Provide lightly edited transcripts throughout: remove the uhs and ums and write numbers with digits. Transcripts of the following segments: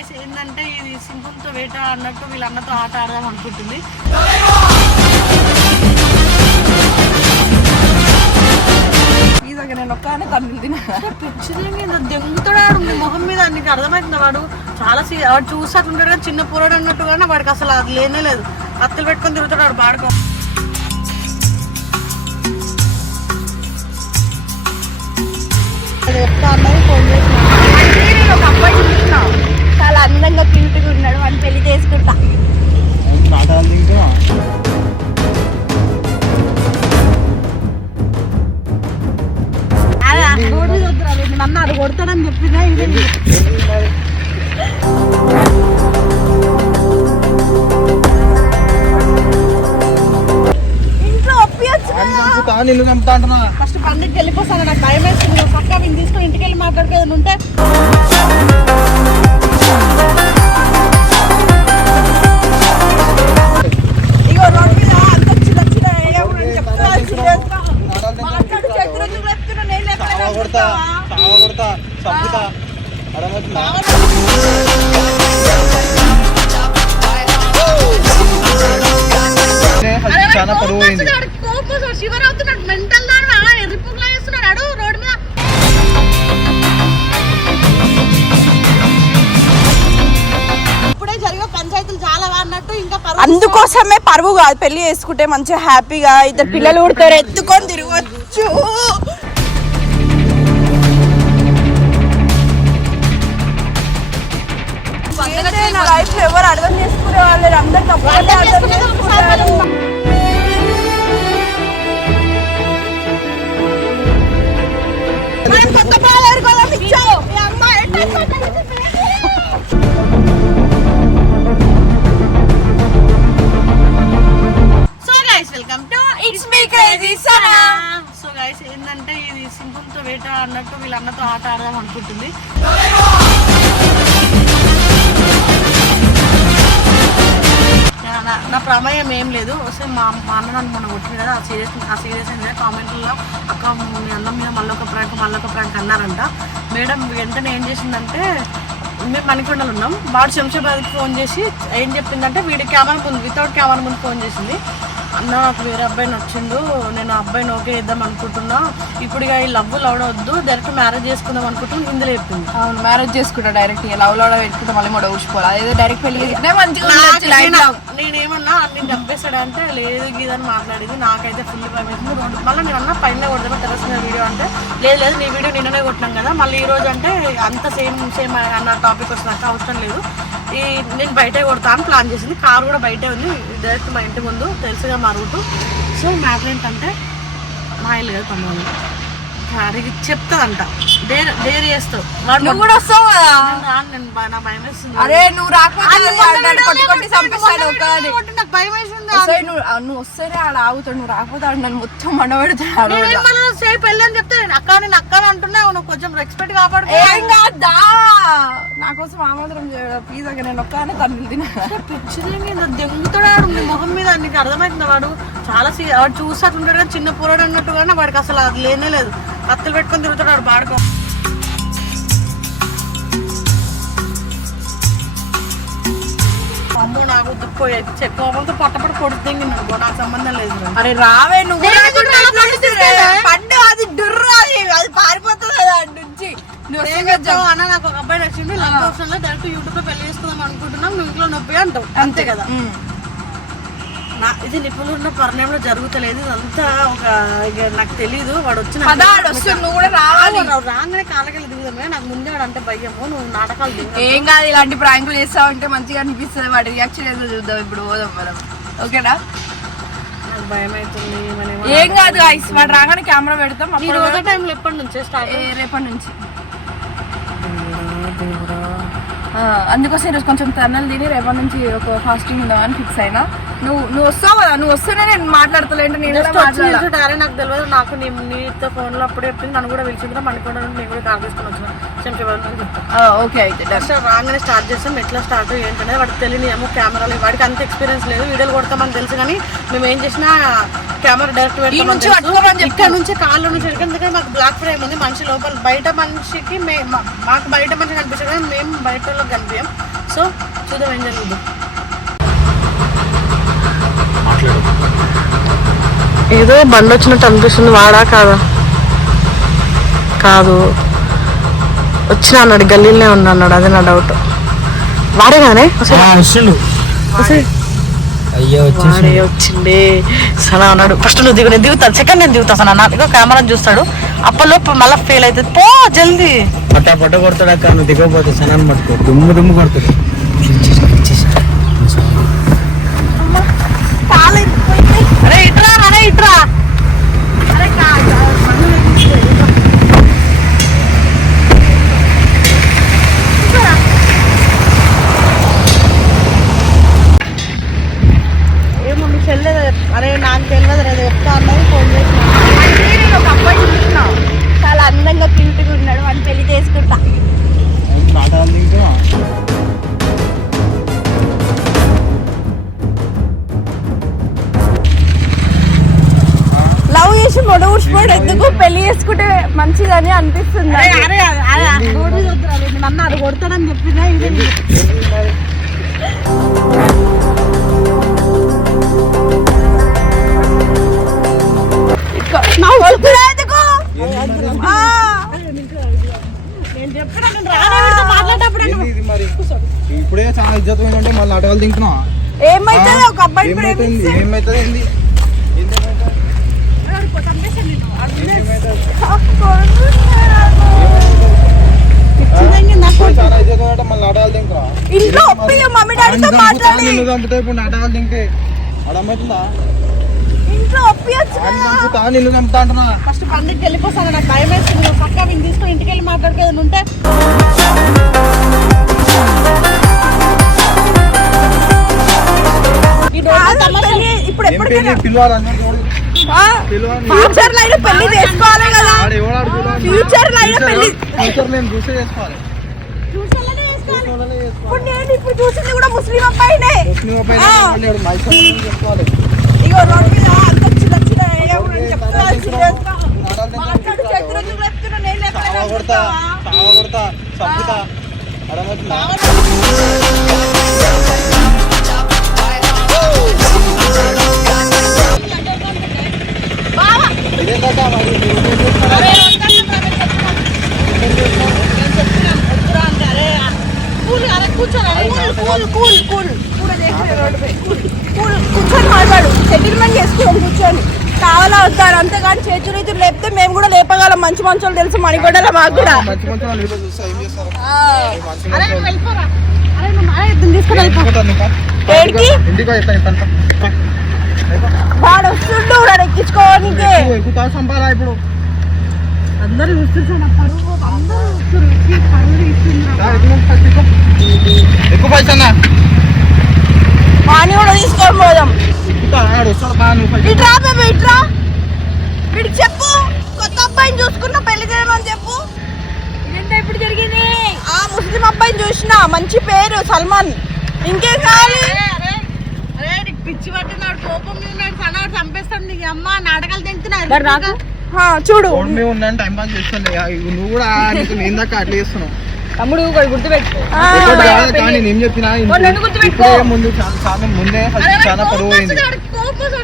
Guys ఏంటంటే ఇది సింపుల్తో వేట అన్నట్టు వీళ్ళ అన్నతో ఆట ఆడదాం అనుకుంటుంది. నేను ఒక్కనే తల్లి దెంగుతాడు మొహం మీద నీకు అర్థమవుతుంది. వాడు చాలా వాడు చూసి అట్లుంటాడు కానీ చిన్న పోరాడు అన్నట్టుగానే వాడికి అసలు అది లేనే లేదు. కత్తులు పెట్టుకొని తిరుగుతాడు వాడు పాడుకో. ఒక అబ్బాయి చూసిన చాలా అందంగా క్యూట్గా ఉన్నాడు, వాడిని పెళ్లి చేసుకుంటా. నన్ను అది కొడతాడని చెప్పినా ఇంట్లో ఒప్పియచ్చు. ఫస్ట్ పండుగకి వెళ్ళిపోతాను, నాకు భయం వేస్తుంది. పక్కా వీళ్ళు తీసుకొని ఇంటికి వెళ్ళి మాట్లాడుకేదని ఉంటే ఇగో రోడ్డు మీద అంత చిన్న చిన్న మాట్లాడు చేతులు చెప్తున్నా. నేను శివర్ అవుతున్నాడు, మెంటల్ రిపోర్ట్ వేస్తున్నాడు రోడ్డు మీద. ఇప్పుడే జరిగే పంచాయతీలు చాలా అన్నట్టు ఇంకా అందుకోసమే పరువు కాదు, పెళ్లి చేసుకుంటే మంచిగా హ్యాపీగా ఇద్దరు పిల్లలు పుడతారు, ఎత్తుకొని తిరగచ్చు. నా లైఫ్ లో ఎవరు అర్థం చేసుకునే వాళ్ళు అందరు తప్పకుండా అర్థం చేసుకుంటారు. కొత్త పాలేరు కొలం ఇచ్చావు మీ అమ్మ. So guys welcome to it's me crazy Sana. So guys ఏంటంటే ఇది సింపుల్తో వేట అన్నట్టు వీళ్ళ అన్నతో ఆట ఆడదాం అనుకుంటుంది. నా ప్రమేయం ఏం లేదు. వస్తే మా అన్న నన్ను మొన్న కొట్టింది కదా, ఆ సీరియస్ అయింది. కామెంట్లో అక్క మీ అన్నం మీద మళ్ళీ ఒక ప్రాంక్ అన్నారంట. మేడం వెంటనే ఏం చేసిందంటే, మేము మణికొండలు ఉన్నాం, వాడు శంషాబాద్కి ఫోన్ చేసి ఏం చెప్పిందంటే, వీడి కెమెరా ముందు వితౌట్ కెమెరా ముందు ఫోన్ చేసింది. అన్న నాకు వేరే అబ్బాయిని వచ్చిండు, నేను ఆ అబ్బాయిని ఓకే చేద్దాం అనుకుంటున్నా, ఇప్పుడు ఇక ఈ లవ్ వద్దు డైరెక్ట్ మ్యారేజ్ చేసుకుందాం అనుకుంటున్నా ఇందులో చెప్పింది. అవును, మ్యారేజ్ చేసుకుంటా డైరెక్ట్ లవ్ పెట్టుకుంటా, మళ్ళీ కూడా ఊసిపోవాలి. అదే డైరెక్ట్ పెళ్లి నేనేమన్నా నేను చంపేస్తాడు అంటే లేదు గీదని మాట్లాడింది. నాకైతే ఫుల్ భయమేసింది. మళ్ళీ నేను అన్న పైన కొడదామా తెలుస్తున్న వీడియో అంటే లేదు నీ వీడియో నిన్ననే కొట్టినాం కదా, మళ్ళీ ఈ రోజు అంటే అంత సేమ్ అన్న టాపిక్ వస్తుంది, అవసరం లేదు నేను బయటే కొడతా అని ప్లాన్ చేసింది. కారు కూడా బయటే ఉంది, డైరెక్ట్ మా ఇంటి ముందు తెలుసుగా మా రూటు. సో మ్యాటర్ ఏంటంటే మా ఇల్లు కదా తమ్ముడు అడిగి చెప్తాదంట, డేర్ చేస్తావు. నువ్వు కూడా వస్తావు కదా, నా భయం వేస్తుంది. అరే నువ్వు రాకపోతే భయం వేసింది. నువ్వు వస్తేనే ఆడ ఆగుతాడు, నువ్వు రాకపోతే ఆడు నన్ను మొత్తం మండబెడతాడు. సేపు వెళ్ళని చెప్తే అక్క నేను అక్క అంటున్నావు, నువ్వు కొంచెం రెస్పెక్ట్ కాపాడు. ఏం కాదా నా కోసం ఆమాత్రం ప్లీజ్ అక్క, నేను ఒక్కనే తల్లి దెంగుతాడు మొహం మీద. నీకు అర్థమవుతుంది. వాడు చాలా వాడు చూసి అట్లుంటాడు కానీ చిన్న పోరాడు అన్నట్టుగానే వాడికి అసలు అది లేనే లేదు. కత్తులు పెట్టుకొని తిరుగుతాడు వాడు పాడుకో. అమ్మో నాకు కోపంతో పొట్టపడి కొడుతుంది, నాకు సంబంధం లేదు. అరే రావే నువ్వు పండు, అది డుర్రు, అది పారిపోతుంది కదా అటు నుంచి. అన్న నాకు ఒక అబ్బాయి నచ్చింది, లవ్ ఆప్షన్ లో డైరెక్ట్ యూట్యూబ్ లో పెళ్లి చేసుకుందాం అనుకుంటున్నాం, నువ్వు ఇంట్లో నొప్పి అంటావు అంతే కదా. ఇది నిపుణులు ఉన్న పరిణయంలో జరుగుతలేదు, ఇదంతా ఒక నాకు తెలీదు. వాడు వచ్చిన రాగానే కాలకెళ్ళి దిగుదామే, నాకు ముందే వాడు అంటే భయము. నువ్వు నాటకాలు దిగు ఏం కాదు, ఇలాంటి ప్రాంకులు చేస్తా ఉంటే మంచిగా అనిపిస్తుంది. వాడి రియాక్షన్ ఏదో చూద్దాం ఇప్పుడు, పోదాం మనం. ఓకేనా, నాకు భయం అవుతుంది. ఏం కాదు గాయ్స్, వాడు రాగానే కెమెరా పెడతాం. ఈ రోజు టైంలో ఎప్పటి నుంచి స్టార్ట్? రేపటి నుంచి. అందుకోసం ఈరోజు కొంచెం తన్నలు తిని రేపటి నుంచి ఒక ఫాస్టింగ్ ఉందామని ఫిక్స్ అయినా. నువ్వు వస్తావు కదా, నువ్వు వస్తేనే నేను మాట్లాడతలేంటే నేను నాకు తెలియదు. నాకు నీతో ఫోన్ లో అప్పుడే చెప్పింది, నన్ను కూడా పిలిచింది. మణికొండ నేను కూడా కాల్ తీసుకొని వచ్చిన శంషాబాద్ అని చెప్తాను. ఓకే అయితే రాగానే స్టార్ట్ చేస్తాం. ఎట్లా స్టార్ట్ ఏంటనేది వాడికి తెలియదు. కెమెరాలు వాడికి అంత ఎక్స్పీరియన్స్ లేదు, వీడియోలు కొడతామని తెలుసు కానీ మేము ఏం చేసినా కెమెరా డైరెక్ట్ పెడతామని ఇక్కడ నుంచి కాళ్ళ నుంచి ఎందుకంటే మాకు బ్లాక్ ఫ్రేమ్ ఉంది. మనిషి లోపల బయట మనిషికి మాకు బయట మనిషి కనిపించడం, మేము బయట కనిపించాం. సో చూద్దాం ఏం జరుగుతుంది. ఏదో బండి వచ్చినట్టు అనిపిస్తుంది. వాడా కాదా? కాదు, వచ్చిన అన్నాడు, గల్లీలోనే ఉన్నా అన్నాడు. అదే నా డౌట్. వాడే కానీ వాడే వచ్చిండే సనా అన్నాడు. ఫస్ట్ నువ్వు దిగు, నేను దిగుతాను, సెకండ్ నేను దిగుతా సనా. నాకు కెమెరా చూస్తాడు, అప్పలోపు మళ్ళీ ఫెయిల్ అవుతుంది. పో జల్దీ పట్ట కొడతాడు అక్క. నువ్వు దిగకపోతే సనాన్ని పట్టుకో, దుమ్ము కొడతాడు. అరే ఇట్రా, అరే ఇట్రా. ఏమో మీ చెల్లెదు, అరే నాకు తెలియదు, రేపు చెప్తా అన్నది. ఫోన్ చేసిన నేను ఒక అబ్బాయి చూసిన, చాలా అందంగా క్యూట్గా ఉన్నాడు, అని పెళ్లి చేసుకుంటా. లవ్ చేసి మొడవుడిపోడు ఎందుకు, పెళ్లి చేసుకుంటే మంచిదని అనిపిస్తుంది. నన్ను అది కొడతాడని చెప్పినా ఇదే ఇప్పుడే చాలా ఇజ్జత్ ఏంటంటే మళ్ళీ ఆటగాలు తింటున్నా. ఏమైతుంది ఒక అబ్బాయి ఏమైతుంది? చాలా ఇజ్జత్ అంటే మళ్ళీ ఆటగాలు తింటున్నా. ఇంట్లో మమ్మీ డాడీతో మాట్లాడి చంపుతా. ఇప్పుడు ఆటగాలు తింటే అడమవుతుందా? ఇంట్లో ఒప్పియచ్చు. నిన్ను చంపుతా అంటున్నా. ఫస్ట్ పండుగకి వెళ్ళిపోతాను, నాకు భయం వేస్తుంది. నువ్వు పక్క విని తీసుకొని ఇంటికి వెళ్ళి మాట్లాడుకోదని ఉంటే ఇప్పుడు ఎప్పటికైనా పిలవాలి. ఫ్యూచర్ లో అయినా పెళ్లి చేసుకోవాలి కదా. ఫ్యూచర్ లో అయినా పెళ్లి నేను చూసే చేసుకోవాలి. ఇప్పుడు నేను ఇప్పుడు చూసింది కూడా ముస్లిం అబ్బాయినే. ముస్లిం అబ్బాయి చేసుకోవాలి. ఇగో రోడ్డు మీద అంత చిన్న చిన్న మాట్లాడు, చేతులు చెప్తున్నా, నేను కొడతా చంపుతా అడమవుతుందా? ఇదేంటా మరి కూర్చొని మాట్లాడు, సెటిల్మెంట్ చేసుకోవాలి కూర్చొని. కావాలా వస్తారు అంతేగాని చేతులు ఇతులు లేపితే మేము కూడా లేపగలం. మంచి మంచోళ్ళు తెలుసు మణిగొడ్డల మాకు కూడా. వాడు వస్తుండు ఎక్కించుకోవడానికి. ఇప్పుడు అందరూ ఎక్కువ పైసా వాణి కూడా తీసుకొని పోదాం. ఇట్రా బేబీ, ఇట్రా. వీడికి చెప్పు, కొత్త అబ్బాయిని చూసుకున్నా పెళ్లి చేయమని చెప్పు. ఇదంతా ఎప్పుడు జరిగింది? ఆ ముస్లిం అబ్బాయిని చూసిన, మంచి పేరు సల్మాన్. ఇంకేం కావాలి? అరే నీకు పిచ్చి పట్టినాడు, కోపం ఉన్నాడు, సన్నాడు చంపేస్తాడు. నీకు అమ్మ నాటకాలు తింటున్నాడు. చూడు ఉన్నాను, టైం పాస్ చేస్తాను. నువ్వు కూడా ఇందాక అట్లా చేస్తున్నావు. తమ్ముడు గుర్తుపెట్టు. కానీ నేను చెప్పిన ముందు ముందే చాలా పరువు అయింది.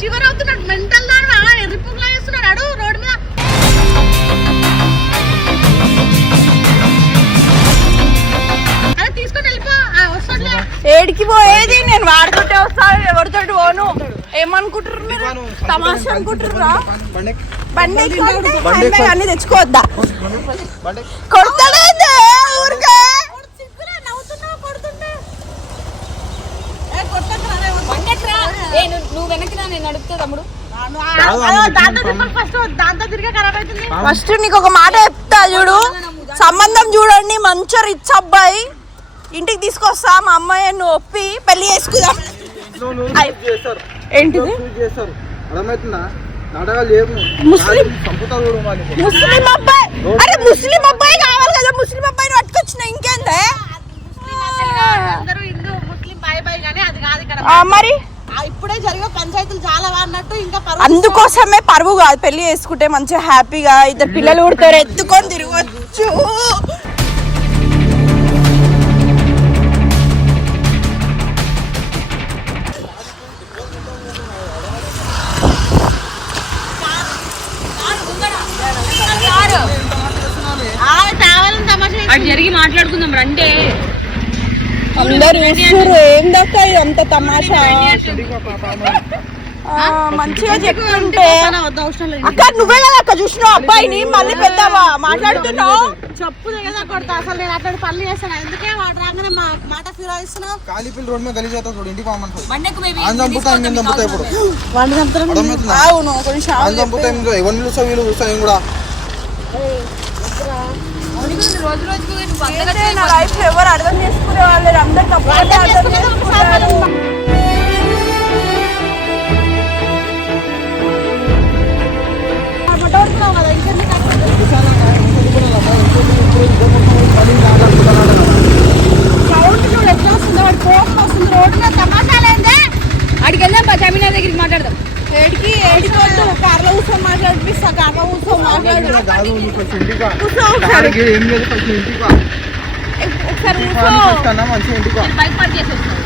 శివర్ అవుతున్నాడు, మెంటల్ దాని ఎర్రిపులా చేస్తున్నాడు రోడ్డు మీద. అరే తీసుకొని వెళ్ళిపో. ఏడికి పోయేది? నేను వాడుకుంటే వస్తాను, ఎవరితో పోను. ఏమనుకుంటారు మీరు? తమాషా అనుకుంటారా? బండి అన్ని తెచ్చుకోవద్దా? కొడతాడే ఊరికే. నువ్వు వెనక్కి నేను నడుపుతా తమ్ముడు. ఫస్ట్ నీకు ఒక మాట చెప్తా చూడు. సంబంధం చూడండి, మంచి రిచ్ అబ్బాయి ఇంటికి తీసుకొస్తా. మా అమ్మాయి నువ్వు ఒప్పి పెళ్లి చేసుకుందాం. ఏంటిది? ముస్లిం అబ్బాయి. అరే ముస్లిం అబ్బాయి కావాలి కదా, ముస్లిం అబ్బాయిని పట్టుకొచ్చిన. ఇంకేందే మరి ఇప్పుడే జరిగే పంచాయతీలు చాలా అన్నట్టు ఇంకా అందుకోసమే పరువు కాదు, పెళ్లి చేసుకుంటే మంచిగా హ్యాపీగా ఇద్దరు పిల్లలు పుడతారు, ఎత్తుకొని తిరగచ్చు. అంటే అందరు చూస్తుర్రు ఏం దక్క అంత తమాషా మంచిగా చెప్తుంటే అక్క నువ్వే కదా అక్క చూసినావు అబ్బాయిని మళ్ళీ పెద్దవా మాట్లాడుతున్నావు చెప్పు కదా కొడతా అసలు నేను అక్కడ పనులు చేస్తాను ఎందుకే వాడు రాగానే మాట ఫిరాయిస్తున్నావు కాలిపిల్లి రోడ్ మీద గలీజ్ అవుతా చూడు ఇంటికి పోమని చంపుతా ఇంకేం చంపుతా ఇప్పుడు వాడిని చంపుతారు అవును కొంచెం చంపుతా ఎవరిని పిలుస్తావు వీళ్ళు పిలుస్తావు ఏం కూడా నా లైఫ్ ఎవరు అర్థం చేసుకునే వాళ్ళు అందరు తప్పు అర్థం చేసుకుంటారు అడిగి వెళ్దాం చామినా దగ్గరికి మాట్లాడదాం ఏడికి వద్దు కార్లో కూర్చొని మాట్లాడిపిస్తా కార్లో కూర్చొని మాట్లాడు ఏం లేదు ఫస్ట్ ఇంటికి ఒకసారి మంచిగా ఇంటికి బైక్ పార్క్ చేసి వస్తాం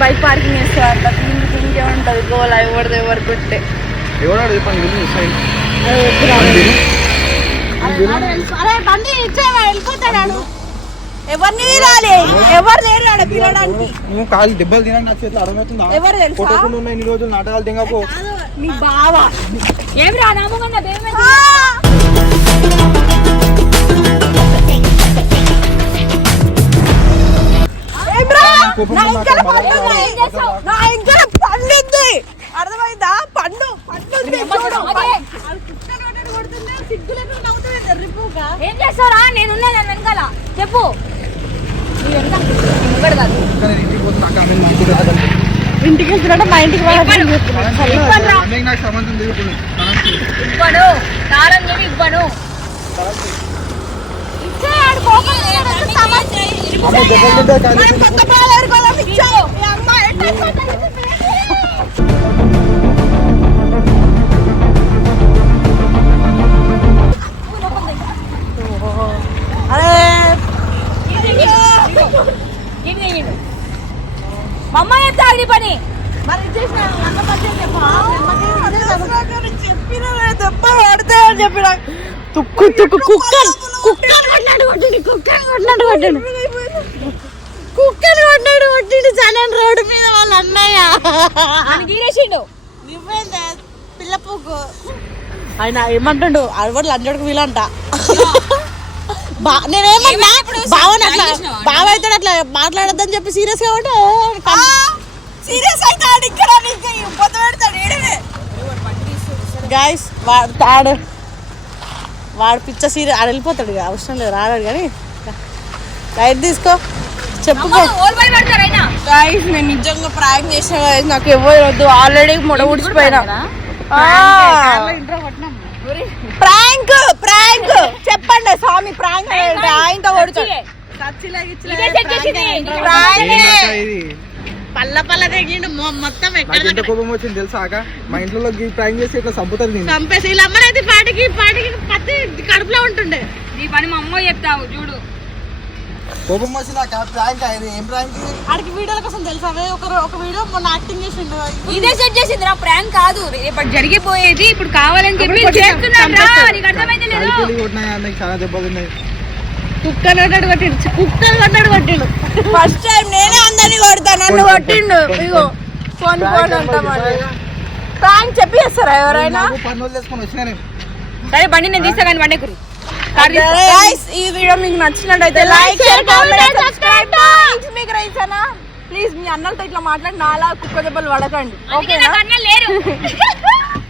బైక్ పార్కింగ్ చేస్తా అట్లా తింగే ఉంటది గోలా ఎవరిది ఎవరు కొట్టే ఎవరు చెప్పండి అరే బండి ఇచ్చేవా వెళ్ళిపోతాడు ఎవరిని రాలే ఎవరు లేరు ఆడ పిలడానికి నువ్వు కాలు దెబ్బలు తినడానికి నా చేతిలో అర్థమవుతుందా ఎవరు తెలుసా కొట్టకుండా ఉన్నాయి ఇన్ని రోజులు నాటకాలు తింగపో నీ బావ ఏమి రా నామగన్న పండుద్ది అర్థమైందా పండు ఏం చేస్తారా నేను వెనకాల చెప్పు ఇంటికి వెళ్తున్నా మా ఇంటికి నాకు సంబంధం లేదు ఇవ్వను తాళం చెప్పి ఇవ్వను మా అమ్మ చెప్తా అది పని చెప్పిన తుక్కు తుక్కు కుక్కర్ కొట్టాడు కొట్టిండు చలని రోడ్డు మీద వాళ్ళ అన్నయ్య గీరేసిండు నువ్వేందే పిల్ల పువ్వు ఆయన ఏమంటాడు అడవాడు లంచోడికి వీలంట నేనేమన్నా బావని అట్లా బావ అయితే అట్లా మాట్లాడద్దని చెప్పి సీరియస్ గా ఉంటే సీరియస్ అయితే ఇక్కడ గైస్ వాడు పిచ్చ సీరియస్ ఆడ వెళ్ళిపోతాడు ఇక అవసరం లేదు రాడాడు కానీ లైట్ తీసుకో చెప్పుకో గైస్ నేను నిజంగా ప్రాంక్ చేసిన guys. నాకు ఎవరు వద్దు ఆల్రెడీ మొడ ఉడిచిపోయినా ప్రాంక్ చెప్పండి స్వామి ప్రాంక్ ఆయనతో కొడుతాడు పల్ల పల్ల తెగిండు మొత్తం ఎంత కోపం వచ్చింది తెలుసాక మా ఇంట్లో ప్రాంక్ చేసి ఇట్లా చంపుతారు నేను చంపేసి వీళ్ళ అమ్మనైతే పాటికి పత్తి కడుపులో ఉంటుండే నీ పని మా అమ్మ చెప్తావు చూడు కోపం వచ్చి నాకు ప్రాంక్ అయింది ఏం ప్రాంక్ ఆడికి వీడియోల కోసం తెలుసా ఒక వీడియో మొన్న యాక్టింగ్ చేసిండు ఇదే సెట్ చేసింది నా ప్రాంక్ కాదు రేపటి జరిగిపోయేది ఇప్పుడు కావాలని చెప్పి చేస్తున్నారా నీకు అర్థమైతే లేదు చాలా దెబ్బలు ఉన్నాయి కుక్కలు కొట్టిండు ఫస్ట్ టైం నేనే అందరినీ కొడతా నన్ను కొట్టిండు ఇగో ఫోన్ అంతా ప్రాంక్ చెప్పి చేస్తారా ఎవరైనా పనులు చేసుకొని వచ్చినా నేను సరే బండి నేను తీస్తా కానీ బండి కురి గైస్ ఈ వీడియో మీకు నచ్చినట్టయితే లైక్ షేర్ కామెంట్ సబ్స్క్రైబ్ మీకు రైసానా ప్లీజ్ మీ అన్నలతో ఇట్లా మాట్లాడి నాలా కుక్క దెబ్బలు పడకండి ఓకేనా లేరు